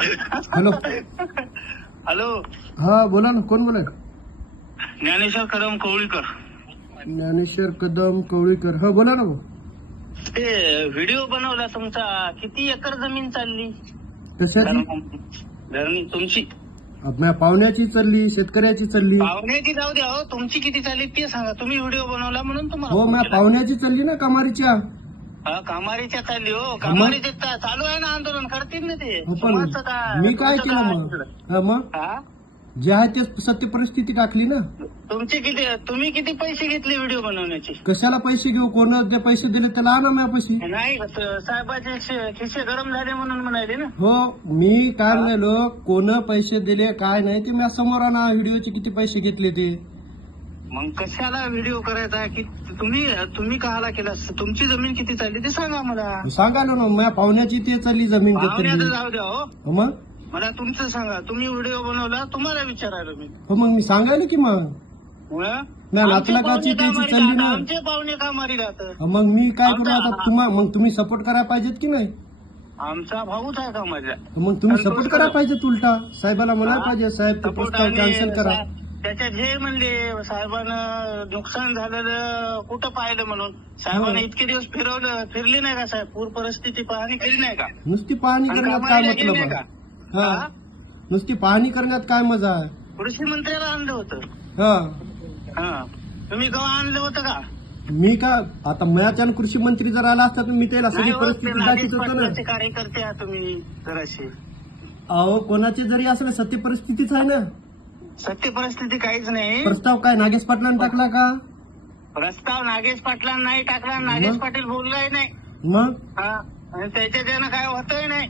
Hello. Hello, हा बोला ना, कोण बोलाय? ज्ञानेश्वर कदम कवळीकर. ज्ञानेश्वर कदम कवळीकर. हा बोला ना भाऊ. ते व्हिडिओ बनवला तुमचा, किती एकर जमीन चालली? कशाची? धरणी तुमची आपल्या पाहुण्याची चालली, शेतकऱ्याची चालली. पाहुण्याची जाऊ द्या हो, तुमची किती चालली ते सांगा. तुम्ही व्हिडिओ बनवला म्हणून तुम्हाला हो, फोन माझ्या केला. पाहुण्याची चालली ना, कमारीच्या. कामारीच्या चालली हो, कामारीच्या चालू आहे ना, आंदोलन करतील ना ते. हो, पण समाजचं काय? मी काय तुमचं केलं काय मग? आहे? हा, मग हा? जे आहे ते सत्य परिस्थिती टाकली ना. तुम्ही किती पैसे घेतले व्हिडिओ बनवण्याचे? कशाला पैसे घेऊ? कोण जे पैसे दिले त्याला आणा माझ्या पैसे. नाही, साहेबाचे खिसे गरम झाले म्हणून म्हणाले ना. हो, मी काय म्हणालो, कोण पैसे दिले काय नाही ते मी समोर आणा. व्हिडिओचे किती पैसे घेतले ते. मग कशाला व्हिडिओ करायचा? की तुम्ही कहाला केला? तुमची जमीन किती चालली ते सांगा मला. सांगालो ना, माझ्या पाहुण्याची ते चालली जमीन पाहुण्याचं जाऊ द्या हो, मग मला तुमचं सांगा. तुम्ही व्हिडिओ बनवला, तुम्हाला विचारायलो मी. हो, मग मी सांगायला की मग नाही नातलगाची त्याची चालली ना. आमचे पाहुणे का मारी राहत? मग मी काय करू आता? मग तुम्ही सपोर्ट करायला पाहिजेत की नाही? आमचा भाऊच आहे का माझ्या? मग तुम्ही सपोर्ट करायला पाहिजे. उलटा साहेबाला म्हणायला पाहिजे, साहेब तो प्रस्ताव कॅन्सल करा. त्याच्यात हे म्हणले साहेबांना नुकसान झालेलं कुठं पाहिलं म्हणून. साहेबांना इतके दिवस फिरले नाही का साहेब? पूर परिस्थिती पाहणी केली नाही का? नुसती पाहणी करण्यात काय मतलब आहे? हा, नुसती पाहणी करण्यात काय मजा आहे? कृषी मंत्र्याला आणलं होतं. हा, तुम्ही केव्हा आणलं होतं का? मी का आता मयाच्यानं कृषी मंत्री जर आला असता तर मी त्याला सगळी परिस्थिती दाखवत होतो ना. कार्यकर्ते आहात तुम्ही जराशे. अहो, कोणाची जरी असलं सत्य परिस्थितीच आहे ना. सत्य परिस्थिती काहीच नाही. प्रस्ताव काय नागेश पाटलांनी टाकला का? प्रस्ताव नागेश पाटलांना नाही टाकला. नागेश पाटील बोललाय नाही. मग आणि त्याच्यानं काय होतही नाही.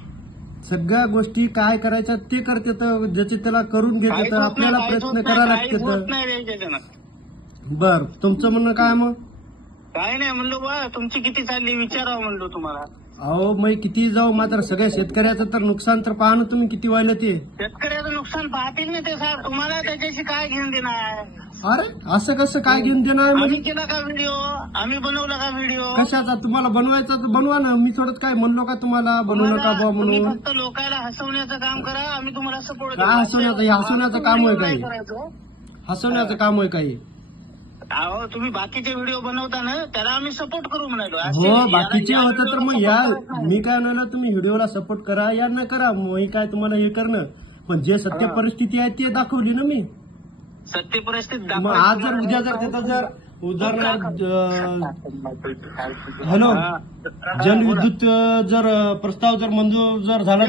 सगळ्या गोष्टी काय करायच्या ते करते, तर ज्याचे त्याला करून घेते, तर आपल्याला प्रयत्न करायला लागते. बर, तुमचं म्हणणं काय मग? काय नाही म्हणलो बा, तुमची किती चालली विचारावं म्हणलो तुम्हाला. अहो, मग किती जाऊ, मात्र सगळ्या शेतकऱ्याचं तर नुकसान तर पाहा ना तुम्ही किती व्हायला ते. शेतकऱ्याचं नुकसान पाहतील ना ते साहेब. तुम्हाला त्याच्याशी काय घेऊन देणं आहे? अरे असं कसं काय घेऊन देणार? आम्ही केला का व्हिडिओ? आम्ही बनवला का व्हिडिओ? कशाचा? तुम्हाला बनवायचा तर बनवा ना. मी थोडंच काय म्हणलो का तुम्हाला बनवू नका बा तुम्ही म्हणून? फक्त लोकांना हसवण्याचं काम करा. आम्ही तुम्हाला सपोर्ट करू. काय हसवण्याचं? हे हसवण्याचं काम होय काही? हसवण्याचं काम होय काही? अहो, तुम्ही बाकीचे व्हिडिओ बनवता ना, त्याला आम्ही सपोर्ट करू म्हणालो. हो, बाकीचे होतं तर मग या मी काय म्हणालो, तुम्ही व्हिडिओला सपोर्ट करा या न करा, मग काय तुम्हाला हे करणं. पण जे सत्य परिस्थिती आहे ते दाखवली ना मी. सत्य परिस्थिती मग आज जर उद्या जर त्याचा जर उदाहरणार्थ हॅलो, जलविद्युत जर प्रस्ताव जर मंजूर जर झाला तर